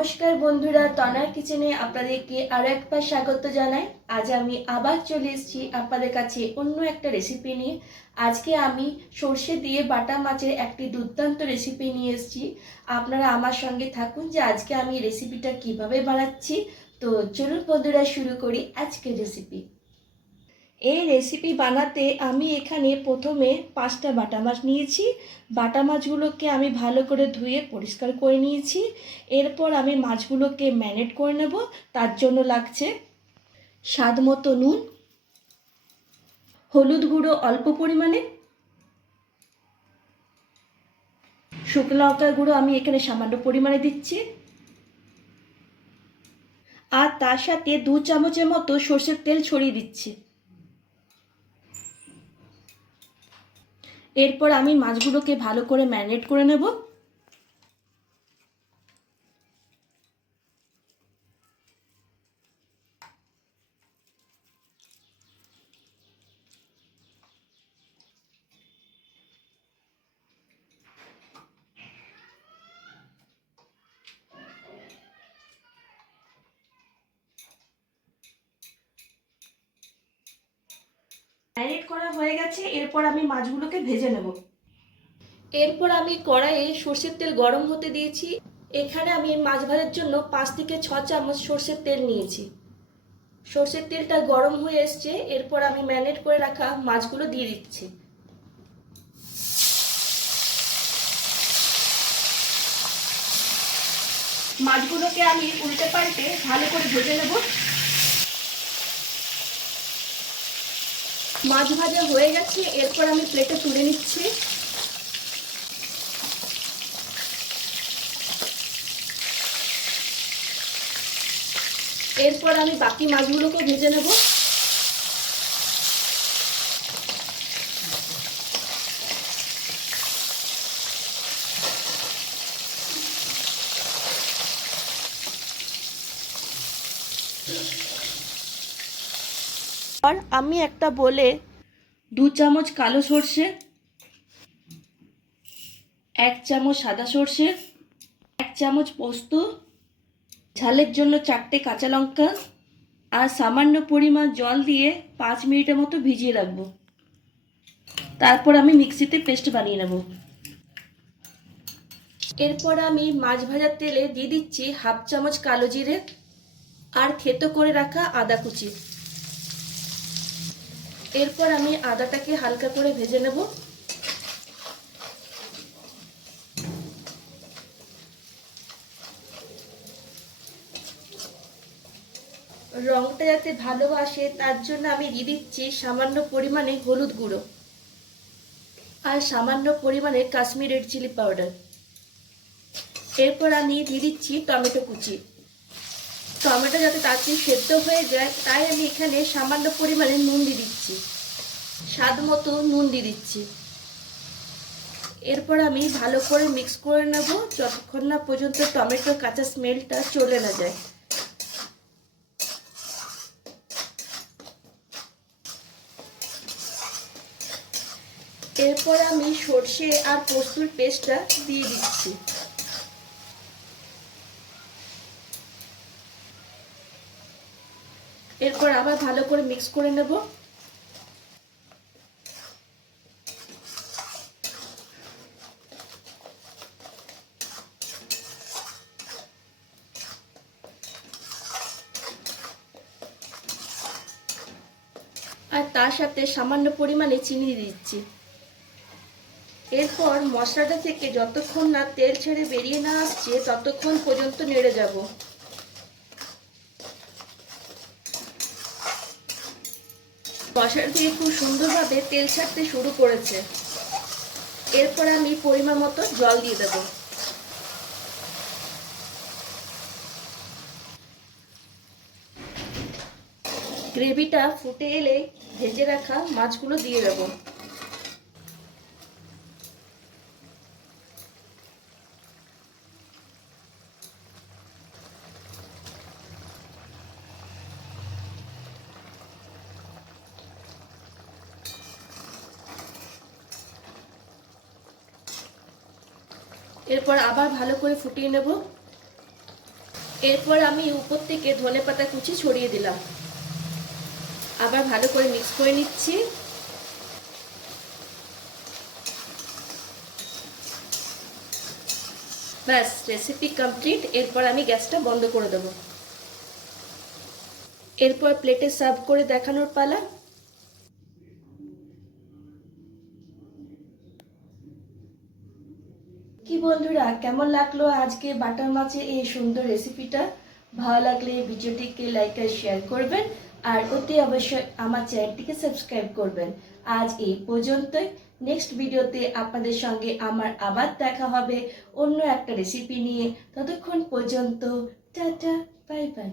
নমস্কার বন্ধুরা, তনার কিচেনে আপনাদেরকে আরও একবার স্বাগত জানাই। আজ আমি আবার চলে এসেছি আপনাদের কাছে অন্য একটা রেসিপি নিয়ে। আজকে আমি সর্ষে দিয়ে বাটা মাছের একটি দুর্দান্ত রেসিপি নিয়ে এসেছি। আপনারা আমার সঙ্গে থাকুন যে আজকে আমি রেসিপিটা কিভাবে বানাচ্ছি। তো চলুন বন্ধুরা, শুরু করি আজকের রেসিপি। এই রেসিপি বানাতে আমি এখানে প্রথমে 5টা বাটা মাছ নিয়েছি। বাটা মাছগুলোকে আমি ভালো করে ধুয়ে পরিষ্কার করে নিয়েছি। এরপর আমি মাছগুলোকে ম্যারিনেট করে নেব। তার জন্য লাগছে স্বাদ মতো নুন, হলুদ গুঁড়ো অল্প পরিমাণে, শুকনো লঙ্কার গুঁড়ো আমি এখানে সামান্য পরিমাণে দিচ্ছি, আর তার সাথে 2 চামচের মতো সর্ষের তেল ছড়িয়ে দিচ্ছি। এরপর আমি মাছগুলোকে ভালো করে ম্যারিনেট করে নেব। ম্যারিনেট করা হয়ে গেছে। এরপর আমি মাছগুলোকে ভেজে নেব। এরপর আমি কড়াইয়ে সর্ষের তেল গরম হতে দিয়েছি। এখানে আমি মাছ ভাজার জন্য 5 থেকে 6 চামচ সর্ষের তেল নিয়েছি। সর্ষের তেলটা গরম হয়ে এসছে। এরপর আমি ম্যারিনেট করে রাখা মাছগুলো দিয়ে দিচ্ছি। মাছগুলোকে আমি উল্টে পাল্টে ভালো করে ভেজে নেব। মাছ ভাজা হয়ে গেছে। এরপর আমি প্লেটে তুলে নিচ্ছি। এরপর আমি বাকি মাছগুলোকে ভেজে নেব। আর আমি একটা বলে 2 চামচ কালো সর্ষে, 1 চামচ সাদা সর্ষে, 1 চামচ পোস্ত, ঝালের জন্য 4টে কাঁচা লঙ্কা আর সামান্য পরিমাণ জল দিয়ে 5 মিনিটের মতো ভিজিয়ে রাখবো। তারপর আমি মিক্সিতে পেস্ট বানিয়ে নেব। এরপর আমি মাছ ভাজার তেলে দিয়ে দিচ্ছি 1/2 চামচ কালো জিরে আর থেতো করে রাখা আদা কুচি। এরপর আমি আদাটাকে হালকা করে ভেজে নেব। রংটা যাতে ভালো আসে তার জন্য আমি দিয়ে দিচ্ছি সামান্য পরিমাণে হলুদ গুঁড়ো আর সামান্য পরিমাণে কাশ্মীরি রেড চিলি পাউডার। এরপর আমি দিয়ে দিচ্ছি টমেটো কুচি। টমেটো যাতে তাড়াতাড়ি সেদ্ধ হয়ে যায় তাই আমি এখানে সামান্য পরিমাণে নুন দিয়ে দিচ্ছি, স্বাদ মতো নুন দিয়ে দিচ্ছি। এরপর আমি ভালো করে মিক্স করে নেব যতক্ষণ না পর্যন্ত টমেটোর কাঁচা স্মেলটা চলে না যায়। এরপর আমি সর্ষে আর পোস্তুর পেস্টটা দিয়ে দিচ্ছি। এরপর আবার ভালো করে মিক্স করে নেব। আর তার সাথে সামান্য পরিমাণে চিনি দিয়ে দিচ্ছি। এরপর মশলাটা থেকে যতক্ষণ না তেল ছেড়ে বেরিয়ে না আসছে ততক্ষণ পর্যন্ত নেড়ে যাব। মশলাটা থেকে খুব সুন্দরভাবে তেল ছাড়তে শুরু করেছে। এরপর আমি পরিমাণ মতো জল দিয়ে দেব। গ্রেভিটা ফুটে এলে ভেজে রাখা মাছগুলো দিয়ে দেব। এরপর আবার ভালো করে ফুটিয়ে নেব। এরপর আমি উপর থেকে ধনেপাতা কুচি ছড়িয়ে দিলাম। আবার ভালো করে মিক্স করে নিচ্ছি। ব্যাস, রেসিপি কমপ্লিট। এরপর আমি গ্যাসটা বন্ধ করে দেব। এরপর প্লেটে সার্ভ করে দেখানোর পালা। কি বন্ধুরা, কেমন লাগলো আজকে বাটার মাছের এই সুন্দর রেসিপিটা? ভালো লাগলে ভিডিওটিকে লাইক আর শেয়ার করবেন, আর অতি অবশ্যই আমার চ্যানেলটিকে সাবস্ক্রাইব করবেন। আজ এই পর্যন্তই। নেক্সট ভিডিওতে আপনাদের সঙ্গে আমার আবার দেখা হবে অন্য একটা রেসিপি নিয়ে। ততক্ষণ পর্যন্ত টাটা, বাই বাই।